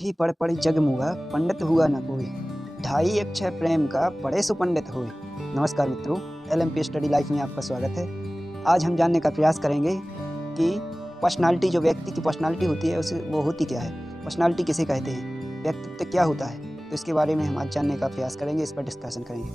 पोथी पढ़ पढ़ जग मुआ, पंडित हुआ न कोई। ढाई अक्षय प्रेम का पढ़े सो पंडित हुए। नमस्कार मित्रों, LMP स्टडी लाइफ में आपका स्वागत है। आज हम जानने का प्रयास करेंगे कि पर्सनालिटी, जो व्यक्ति की पर्सनालिटी होती है उसे वो होती क्या है, पर्सनालिटी किसे कहते हैं, व्यक्तित्व क्या होता है। तो इसके बारे में हम आज जानने का प्रयास करेंगे, इस पर डिस्कशन करेंगे।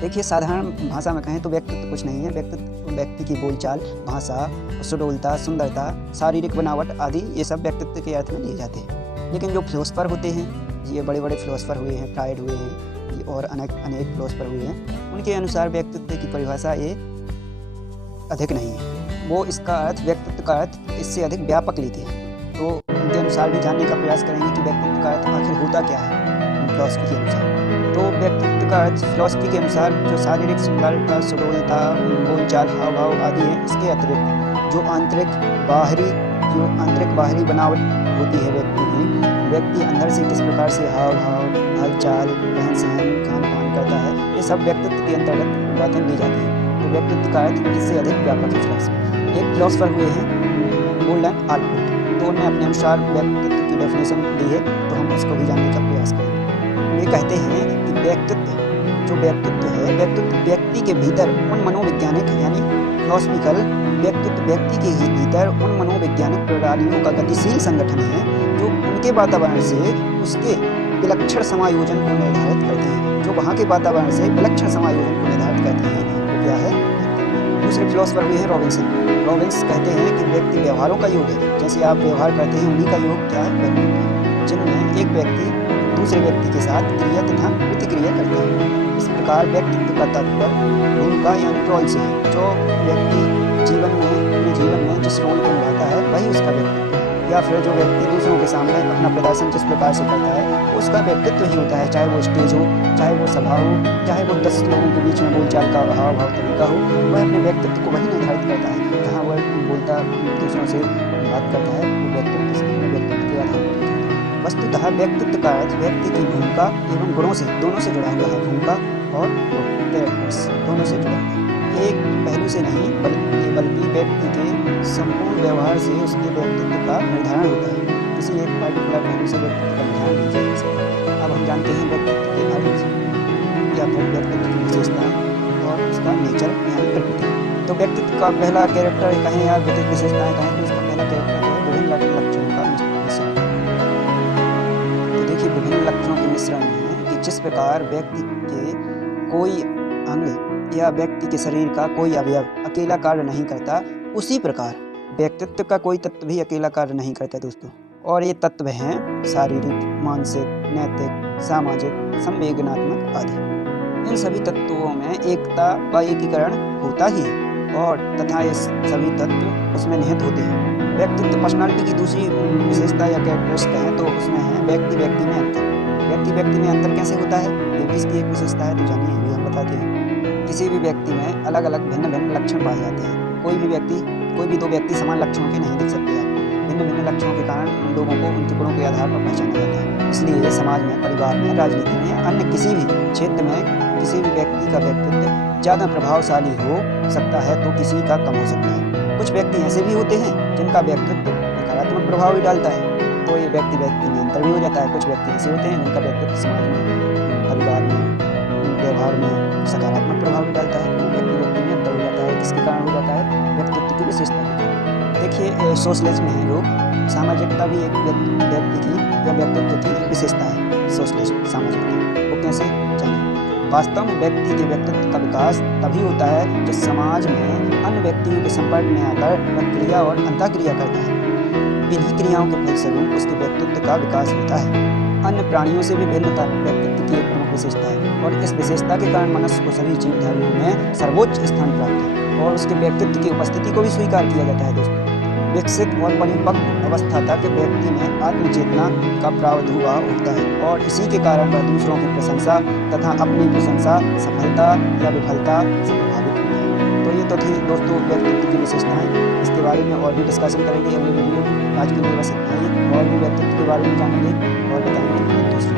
देखिए, साधारण भाषा में कहें तो व्यक्तित्व कुछ नहीं है। व्यक्तित्व व्यक्ति की बोलचाल, भाषा, सुडोलता, सुंदरता, शारीरिक बनावट आदि ये सब व्यक्तित्व के अर्थ में लिए जाते हैं। लेकिन जो फिलोसफर होते हैं, ये बड़े बड़े फिलोसफर हुए हैं, फ्राइड हुए हैं और अनेक फिलोसफर हुए हैं, उनके अनुसार व्यक्तित्व की परिभाषा ये अधिक नहीं है। वो इसका अर्थ, व्यक्तित्व का अर्थ इससे अधिक व्यापक लेते हैं। तो उनके अनुसार भी जानने का प्रयास करेंगे कि व्यक्तित्व का अर्थ आखिर होता क्या है फिलॉसफी के अनुसार। तो व्यक्तित्व का अर्थ फिलॉसफी के अनुसार जो शारीरिक सुंदरता, सुडोलता, बोलचाल, हाव भाव आदि है, इसके अतिरिक्त जो आंतरिक बाहरी बनावट होती है व्यक्ति की, व्यक्ति अंदर से किस प्रकार से हाव भाव, हलचाल, रहन सहन, खान पान करता है, ये सब व्यक्तित्व के अंतर्गत बातें ली जाती हैं। तो व्यक्तित्व का अर्थ इससे अधिक व्यापक है फिलॉसफी। एक फिलॉसफर हुए हैं गोल्डन आल्पोर्ट, तो उन्होंने अपने अनुसार व्यक्तित्व की डेफिनेशन दी है, तो हम उसको भी जानने का प्रयास करेंगे। वे कहते हैं कि व्यक्तित्व है, व्यक्तित्व व्यक्ति के भीतर उन मनोवैज्ञानिक यानी फिलॉसफिकल व्यक्तित्व व्यक्ति के ही भीतर उन मनोवैज्ञानिक प्रणालियों का गतिशील संगठन है जो उनके वातावरण से उसके विलक्षण समायोजन को निर्धारित करते हैं। जो वहाँ के वातावरण से विलक्षण समायोजन को निर्धारित करते हैं वो क्या है। दूसरे फिलोसफर भी है रॉबिन्स कहते हैं कि व्यक्ति व्यवहारों का योग है। जैसे आप व्यवहार करते हैं उन्हीं का योग क्या है, व्यक्ति, जिनमें एक व्यक्ति दूसरे व्यक्ति के साथ क्रिया तथा प्रतिक्रिया करते हैं। इस प्रकार व्यक्तित्व का तात्पर्य भूमिका यानी रोल से है। जो व्यक्ति अपने जीवन में जिस रोल को निभाता है वही उसका व्यक्तित्व है, या फिर जो व्यक्ति दूसरों के सामने अपना प्रदर्शन जिस प्रकार से करता है उसका व्यक्तित्व ही होता है। चाहे वो स्टेज हो, चाहे वो सभा हो, चाहे वो 10 लोगों के बीच में बोलचाल का हाव भाव तरीका हो, वह अपने व्यक्तित्व को वही निर्धारित करता है। जहाँ वह बोलता दूसरों से बात करता है वो व्यक्तित्व के आधार पर। वस्तुतः व्यक्तित्व का अर्थ व्यक्ति की भूमिका एवं गुणों से, दोनों से जुड़ा हुआ है। भूमिका और कैरेक्टर्स दोनों से जुड़ा हुआ है। एक पहलू से नहीं बल्कि व्यक्ति के संपूर्ण व्यवहार से उसके व्यक्तित्व का निर्धारण होता है। किसी एक पार्टिकुलर पहलू से व्यक्तित्व का निर्धारण नहीं किया जा सकता। अब हम जानते हैं व्यक्तित्व के बारे या फिर व्यक्तित्व की विशेषताएं और उसका नेचर यानी प्रकृति। तो व्यक्तित्व का पहला कैरेक्टर कहें या विशेषताएं कहें तो उसका पहला कैरेक्टर है विभिन्न लक्षणों का मिश्रण। तो देखिए, विभिन्न लक्षणों के मिश्रण में कि जिस प्रकार व्यक्ति के कोई अंग या व्यक्ति के शरीर का कोई अवयव अकेला कार्य नहीं करता, उसी प्रकार व्यक्तित्व का कोई तत्व भी अकेला कार्य नहीं करता दोस्तों। और ये तत्व हैं शारीरिक, मानसिक, नैतिक, सामाजिक, संवेदनात्मक आदि। इन सभी तत्वों में एकता व एकीकरण होता ही है और तथा ये सभी तत्व उसमें निहित होते हैं। व्यक्तित्व पर्सनालिटी की दूसरी विशेषता या कैरेक्टरिस्टिक है तो उसमें है व्यक्ति में अंतर। व्यक्ति में अंतर कैसे होता है, ये भी इसकी एक विशेषता है, तो जानिए ये हम बताते हैं। किसी भी व्यक्ति में अलग अलग भिन्न लक्षण पाए जाते हैं। कोई भी दो व्यक्ति समान लक्षणों के नहीं दिख सकते हैं। भिन्न लक्षणों के कारण लोगों को उनके गुणों के आधार पर पहचाना जाता है। इसलिए समाज में, परिवार में, राजनीति में या अन्य किसी भी क्षेत्र में किसी भी व्यक्ति का व्यक्तित्व ज़्यादा प्रभावशाली हो सकता है तो किसी का कम हो सकता है। कुछ व्यक्ति ऐसे भी होते हैं जिनका व्यक्तित्व नकारात्मक प्रभाव भी डालता है, तो ये व्यक्ति में अंतर भी हो जाता है। कुछ व्यक्ति ऐसे होते हैं जिनका व्यक्तित्व समाज में, परिवार में, व्यवहार में सकारात्मक प्रभाव भी डालता है, व्यक्ति में अंतर हो जाता है। किसके कारण हो जाता है, व्यक्तित्व की विशेषता के कारण। देखिए, सोशलिज्म है जो सामाजिकता भी एक व्यक्ति की या व्यक्तित्व की एक विशेषता है। सोशलिज्म सामाजिकता वो कैसे जाने। वास्तव में व्यक्ति के व्यक्तित्व का विकास तभी होता है जब समाज में अन्य व्यक्तियों के संपर्क में आकर वह क्रिया और अंतःक्रिया करता है। इन्हीं क्रियाओं के फलस्वरूप उसके व्यक्तित्व का विकास होता है। अन्य प्राणियों से भी भिन्नता व्यक्तित्व की एक प्रमुख विशेषता है और इस विशेषता के कारण मनुष्य को सभी जीव धर्मों में सर्वोच्च स्थान प्राप्त है और उसके व्यक्तित्व की उपस्थिति को भी स्वीकार किया जाता है दोस्तों। विकसित और परिपक्व अवस्था तक व्यक्ति में आत्मचेतना का प्रादुर्भाव होता है और इसी के कारण वह दूसरों की प्रशंसा तथा अपनी प्रशंसा, सफलता या विफलता से प्रभावित होता है। तो ये तो थी दोस्तों व्यक्तित्व की विशेषताएं। इसके बारे में और भी डिस्कशन करेंगे अगले वीडियो में। आज के लिए बस इतना ही, और भी व्यक्तित्व के बारे में जानेंगे और बताएंगे दूसरी।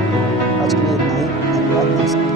आज के लिए इतना ही, धन्यवाद, नमस्कार।